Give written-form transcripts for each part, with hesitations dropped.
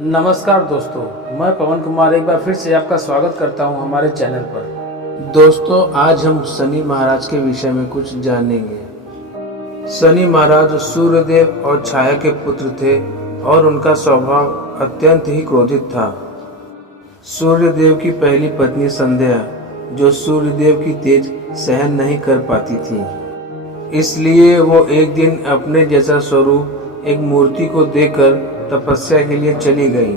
नमस्कार दोस्तों, मैं पवन कुमार एक बार फिर से आपका स्वागत करता हूं हमारे चैनल पर। दोस्तों, आज हम शनि महाराज के विषय में कुछ जानेंगे। शनि महाराज सूर्यदेव और छाया के पुत्र थे और उनका स्वभाव अत्यंत ही क्रोधित था। सूर्यदेव की पहली पत्नी संध्या, जो सूर्यदेव की तेज सहन नहीं कर पाती थी, इसलिए वो एक दिन अपने जैसा स्वरूप एक मूर्ति को देखकर तपस्या के लिए चली गई।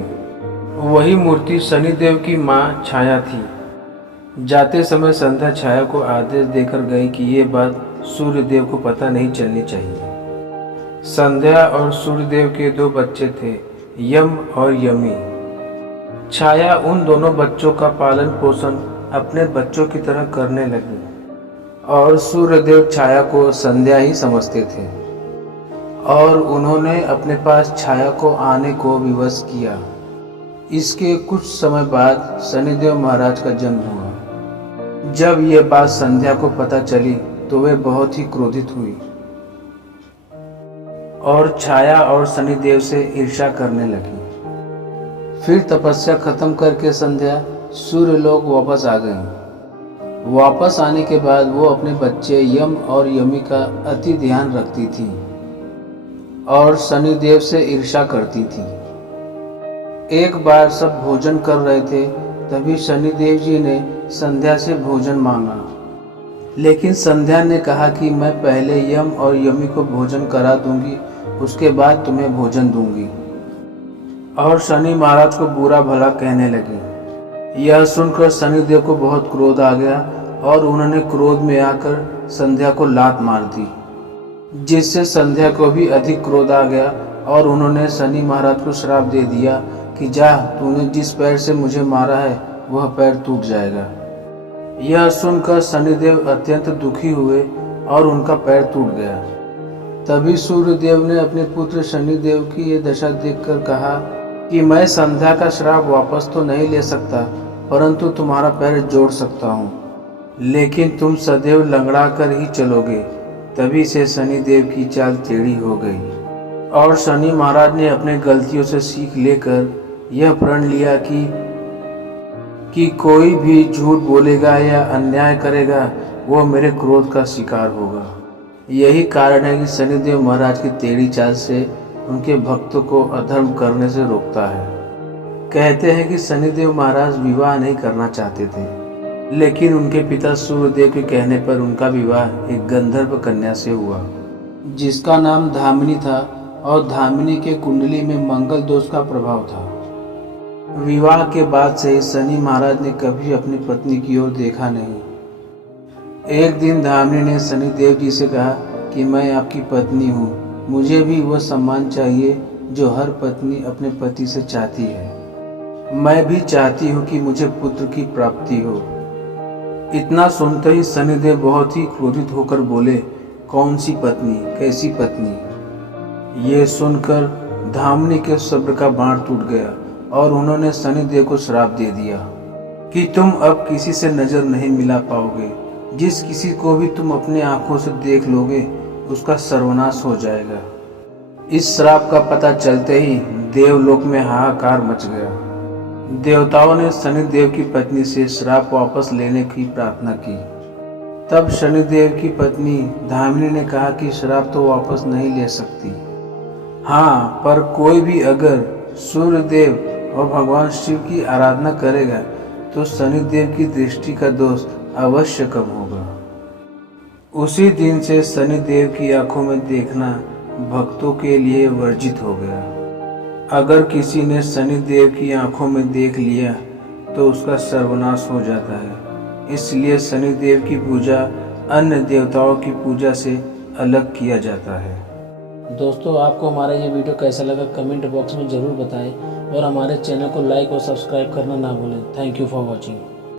वही मूर्ति शनिदेव की मां छाया थी। जाते समय संध्या छाया को आदेश देकर गई कि ये बात सूर्यदेव को पता नहीं चलनी चाहिए। संध्या और सूर्यदेव के 2 बच्चे थे, यम और यमी। छाया उन दोनों बच्चों का पालन पोषण अपने बच्चों की तरह करने लगी और सूर्यदेव छाया को संध्या ही समझते थे और उन्होंने अपने पास छाया को आने को विवश किया। इसके कुछ समय बाद शनिदेव महाराज का जन्म हुआ। जब ये बात संध्या को पता चली तो वे बहुत ही क्रोधित हुई और छाया और शनिदेव से ईर्ष्या करने लगी। फिर तपस्या खत्म करके संध्या सूर्यलोक वापस आ गई। वापस आने के बाद वो अपने बच्चे यम और यमी का अति ध्यान रखती थी और शनिदेव से ईर्ष्या करती थी। एक बार सब भोजन कर रहे थे, तभी शनिदेव जी ने संध्या से भोजन मांगा, लेकिन संध्या ने कहा कि मैं पहले यम और यमी को भोजन करा दूंगी, उसके बाद तुम्हें भोजन दूंगी, और शनि महाराज को बुरा भला कहने लगी। यह सुनकर शनिदेव को बहुत क्रोध आ गया और उन्होंने क्रोध में आकर संध्या को लात मार दी, जिससे संध्या को भी अधिक क्रोध आ गया और उन्होंने शनि महाराज को श्राप दे दिया कि जा, तूने जिस पैर से मुझे मारा है वह पैर टूट जाएगा। यह सुनकर शनिदेव अत्यंत दुखी हुए और उनका पैर टूट गया। तभी सूर्यदेव ने अपने पुत्र शनिदेव की ये दशा देखकर कहा कि मैं संध्या का श्राप वापस तो नहीं ले सकता, परंतु तुम्हारा पैर जोड़ सकता हूँ, लेकिन तुम सदैव लंगड़ा कर ही चलोगे। तभी से शनिदेव की चाल टेढ़ी हो गई और शनि महाराज ने अपने गलतियों से सीख लेकर यह प्रण लिया कि कोई भी झूठ बोलेगा या अन्याय करेगा वो मेरे क्रोध का शिकार होगा। यही कारण है कि शनिदेव महाराज की टेढ़ी चाल से उनके भक्तों को अधर्म करने से रोकता है। कहते हैं कि शनिदेव महाराज विवाह नहीं करना चाहते थे, लेकिन उनके पिता सूर्यदेव के कहने पर उनका विवाह एक गंधर्व कन्या से हुआ, जिसका नाम धामिनी था और धामिनी के कुंडली में मंगल दोष का प्रभाव था। विवाह के बाद से शनि महाराज ने कभी अपनी पत्नी की ओर देखा नहीं। एक दिन धामिनी ने शनिदेव जी से कहा कि मैं आपकी पत्नी हूँ, मुझे भी वह सम्मान चाहिए जो हर पत्नी अपने पति से चाहती है। मैं भी चाहती हूँ कि मुझे पुत्र की प्राप्ति हो। इतना सुनते ही शनिदेव बहुत ही क्रोधित होकर बोले, कौन सी पत्नी, कैसी पत्नी? ये सुनकर धामिनी के सब्र का बाण टूट गया और उन्होंने शनिदेव को श्राप दे दिया कि तुम अब किसी से नजर नहीं मिला पाओगे। जिस किसी को भी तुम अपने आंखों से देख लोगे उसका सर्वनाश हो जाएगा। इस श्राप का पता चलते ही देवलोक में हाहाकार मच गया। देवताओं ने शनिदेव की पत्नी से श्राप वापस लेने की प्रार्थना की। तब शनिदेव की पत्नी धामिनी ने कहा कि श्राप तो वापस नहीं ले सकती, हाँ, पर कोई भी अगर सूर्यदेव और भगवान शिव की आराधना करेगा तो शनिदेव की दृष्टि का दोष अवश्य कम होगा। उसी दिन से शनिदेव की आंखों में देखना भक्तों के लिए वर्जित हो गया। अगर किसी ने शनिदेव की आंखों में देख लिया तो उसका सर्वनाश हो जाता है। इसलिए शनिदेव की पूजा अन्य देवताओं की पूजा से अलग किया जाता है। दोस्तों, आपको हमारा ये वीडियो कैसा लगा कमेंट बॉक्स में ज़रूर बताएं और हमारे चैनल को लाइक और सब्सक्राइब करना ना भूलें। Thank you for watching.